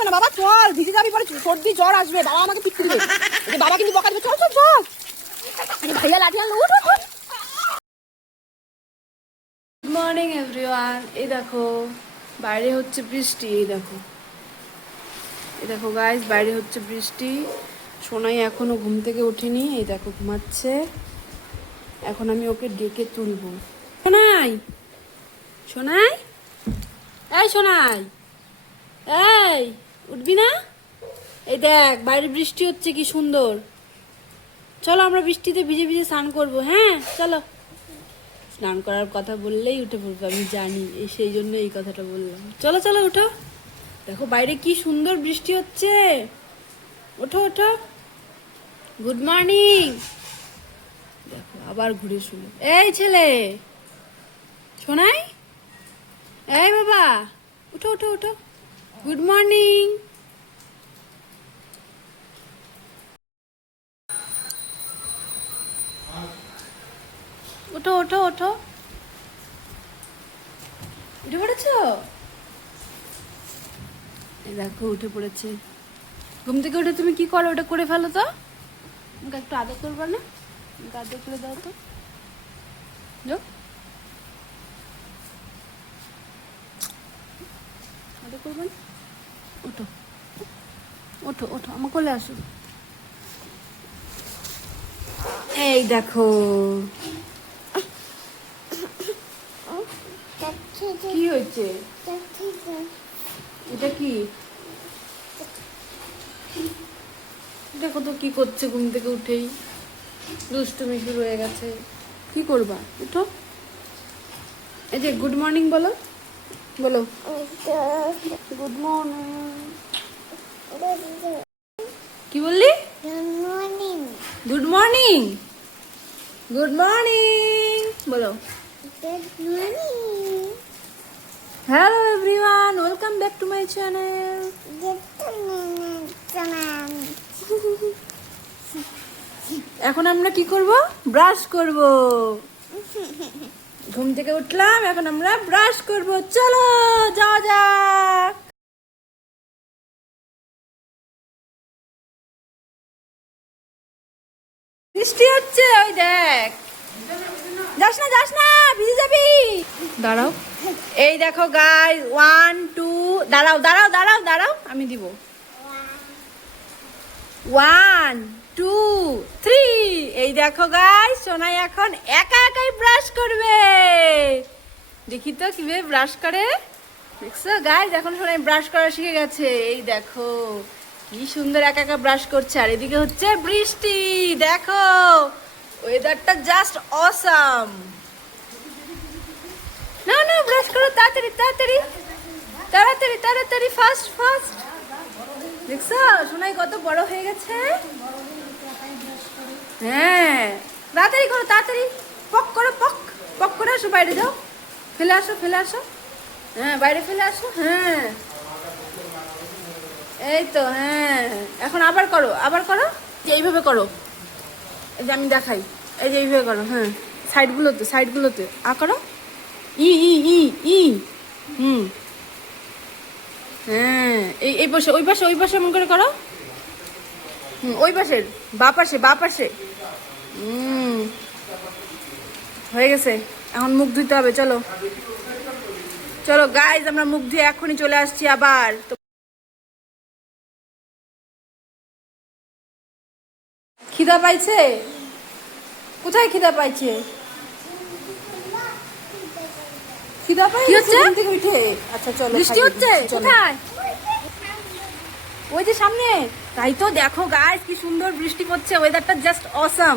হবে না বাবা, চল ভিজে যাবি, পরে সর্দি জ্বর আসবে, বাবা আমাকে পিটতে দিবে, বাবা কিন্তু বকা দিবে। চল চল চল, ভাইয়া লাঠি আনলো, উঠ উঠ। Good morning everyone. এই দেখো বাইরে হচ্ছে বৃষ্টি, এই দেখো গাইস বাইরে হচ্ছে বৃষ্টি। সোনাই এখনো ঘুম থেকে ওঠেনি, এই দেখো ঘুমাচ্ছে। এখন আমি ওকে ডেকে তুলবো। সোনাই, সোনাই, এই সোনাই, এই উঠবি না? এই দেখ বাইরে বৃষ্টি হচ্ছে, কি সুন্দর। চলো আমরা বৃষ্টিতে ভিজে ভিজে স্নান করবো। হ্যাঁ চলো। স্নান করার কথা বললেই উঠে পড়বো, আমি জানি, সেই জন্য এই কথাটা বললাম। চলো চলো উঠো, দেখো বাইরে কি সুন্দর বৃষ্টি হচ্ছে। ওঠো ওঠো। Good morning. দেখো আবার ঘুরে শুলো। এই ছেলে, শোনাই, এই বাবা, উঠো উঠো উঠো। Good morning. ওঠো ওঠো ওঠো, উঠে পড়েছো? এই দেখো উঠে পড়েছে। ঘুম থেকে উঠে তুমি কি করো? ওটা করে ফেলো তো। আমাকে একটু আদর করবো না? আমাকে আদর করে দাও তো। যাও, আদর করবো না? ওঠো ওঠো ওঠো, আমার কোলে আসো। এই দেখো কি হয়েছে, এটা কি? দেখো তো কি করছে, ঘুম থেকে উঠেই দুষ্টুমি শুরু হয়ে গেছে। কি করবা? উঠো। এই যে গুড মর্নিং বলো, বলো গুড মর্নিং। কি বললি? গুড মর্নিং, গুড মর্নিং বলো। Hello everyone, welcome back to my channel. এখন আমরা কি করব? ব্রাশ করব। ঘুম থেকে উঠলাম, এখন আমরা ব্রাশ করব। চলো যাওয়া যাক। বৃষ্টি হচ্ছে, ওই দেখ। যাস না যাস না, ভিজে যাবি। দাঁড়াও, এই দেখো গাইস, 1 2, দাঁড়াও দাঁড়াও দাঁড়াও দাঁড়াও, আমি দিব। 1 2 3। এই দেখো গাইস, সোনাই এখন একা একাই ব্রাশ করবে। দেখি তো কিভাবে ব্রাশ করে। দেখছো গাইস, এখন সোনাই ব্রাশ করা শিখে গেছে। এই দেখো কি সুন্দর একা একা ব্রাশ করছে। আর এদিকে হচ্ছে বৃষ্টি, দেখো ওয়েদারটা জাস্ট অসাম। না না, ব্রাশ করো তাড়াতাড়ি তাড়াতাড়ি তাড়াতাড়ি তাড়াতাড়ি, ফাস্ট ফাস্ট। দেখছো সোনাই কত বড় হয়ে গেছে। হ্যাঁ তাড়াতাড়ি করো, তাড়াতাড়ি পক করো, পক পক করে আসো, বাইরে যাও, ফেলে আসো ফেলে আসো। হ্যাঁ বাইরে ফেলে আসো। হ্যাঁ এই তো, হ্যাঁ এখন আবার করো, আবার করো, এইভাবে করো। এই যে আমি দেখাই, এই যে এইভাবে করো। হ্যাঁ সাইডগুলোতে সাইডগুলোতে করো। ই ই ই ই হুম। হ্যাঁ এই এই পাশে, ওই পাশে, ওই পাশে এমন করে করো। ওই পাশের, বা পাশে, বা পাশে। হয়ে গেছে, এখন মুখ ধুইতে হবে। চলো চলো গাইজ, আমরা মুখ ধুয়ে এখনই চলে আসছি আবার। খিদা পাইছে? কোথায় খিদা পাইছে? খিদা পাইছে ঘুম থেকে উঠে। আচ্ছা চলো, বৃষ্টি হচ্ছে কোথায়? ওই যে সামনে। তাই তো দেখো গাইস, কি সুন্দর বৃষ্টি পড়ছে, ওয়েদারটা জাস্ট অসাম।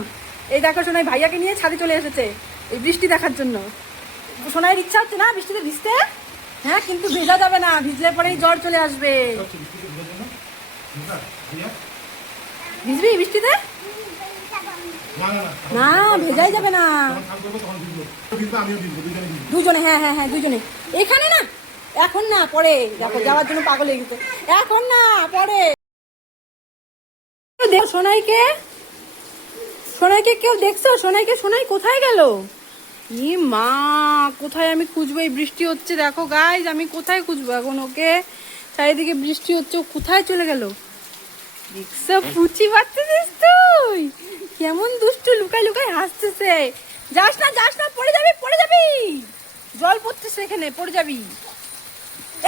এই দেখো সোনাই ভাইয়াকে নিয়ে ছাদে চলে এসেছে এই বৃষ্টি দেখার জন্য। সোনাইয়ের ইচ্ছা হচ্ছে না বৃষ্টিতে ভিজতে? হ্যাঁ কিন্তু ভেজা যাবে না, ভিজলে পরেই জ্বর চলে আসবে। ভিজবি বৃষ্টিতে? না ভেজাই যাবে না, দুজনে। হ্যাঁ হ্যাঁ হ্যাঁ দুজনে। এখানে না, এখন না, পরে। দেখো যাওয়ার জন্য পাগল হয়ে গেছে। এখন না, পরে। সোনাইকে, সোনাইকে কেউ দেখছো? সোনাইকে, সোনাই কোথায় গেল? ই মা, কোথায় আমি খুঁজবো? এই বৃষ্টি হচ্ছে দেখো গাইজ, আমি কোথায় খুঁজবো এখন ওকে? চারিদিকে বৃষ্টি হচ্ছে, ও কোথায় চলে গেল? দেখছো পুচি বাচ্চাছিস তুই, কেমন দুষ্টু লুকাই লুকাই হাসতেছে। যাস না যাস না, পড়ে যাবি পড়ে যাবি, জল পড়তেছে এখানে, পড়ে যাবি,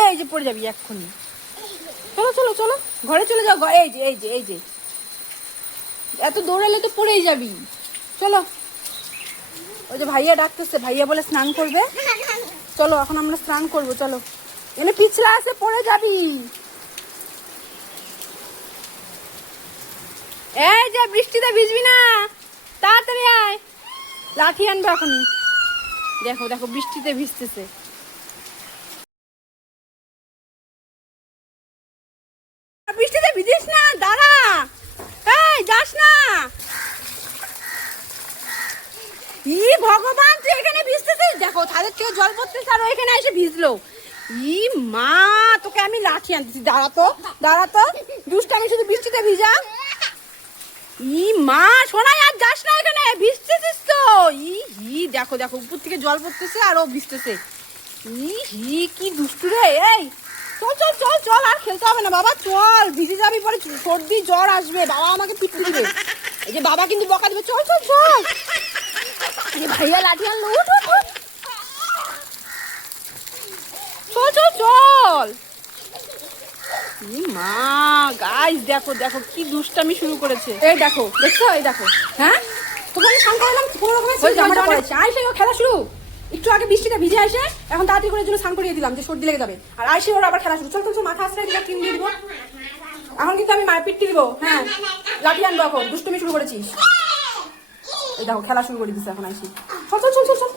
এই যে পড়ে যাবি এক্ষুনি। চলো চলো চলো ঘরে চলে যাও, এই যে এই যে এই যে, এত দৌড়ালে তো পড়েই যাবি। চলো, ওই যে ভাইয়া ডাকতেছে, ভাইয়া বলে স্নান করবে। চলো এখন আমরা স্নান করবো, চলো। এনে পিছলা আছে, পড়ে যাবি। এই যে বৃষ্টিতে ভিজবি না, তাড়াতাড়ি আয়, লাঠি আনবো এখনই। দেখো দেখো বৃষ্টিতে ভিজতেছে। বৃষ্টিতে ভিজিস না, দাঁড়া, এই যাস না। ই ভগবান, তুই এখানে ভিজতেছিস, দেখো ছাদের থেকে জল পড়তেছে আর ও এখানে এসে ভিজলো। ই মা, তোকে আমি লাঠি আনতেছি, দাঁড়া তো দাঁড়া তো, দুষ্টামি শুধু বৃষ্টিতে ভিজা। ই মা, শোনাই আর যাস না, এখানে ভিজতেছিস তো। ই দেখো দেখো উপর থেকে জল পড়তেছে আর ও ভিজতেছে। ই কি দুষ্টু রে। এই চল চল চল চল, আর খেলতে হবে না বাবা, চল, ভিজে যাবি, পরে সর্দি জ্বর আসবে, বাবা আমাকে পিটতে দিবে। এই যে বাবা কিন্তু বকা দিবে, চল চল চল। ভাইয়া লাঠি আনলো, উঠ উঠ উঠ, চল চল চল। মা গাইস, দেখো দেখো কি দুষ্টামি শুরু করেছে। এই দেখো, দেখছো, এই দেখো। হ্যাঁ, তোমার স্নান করালাম, কোনো রকমের জামাটা পরেছে, আইসে খেলা শুরু। একটু আগে বৃষ্টিটা ভিজে আসে, এখন তাড়াতাড়ি করে জন্য স্নান করিয়ে দিলাম যে সর্দি লেগে যাবে। আর আইসে ওর আবার খেলা শুরু। চল চল চল, মাথা আসলে দিবা, ক্রিম দিয়ে দিব। এখন কিন্তু আমি মায়ের পিটতে দিব। হ্যাঁ, লাঠি আনবো, এখন দুষ্টুমি শুরু করেছিস। এই দেখো খেলা শুরু করে দিচ্ছে এখন আইসি। চল চল চল চল চল।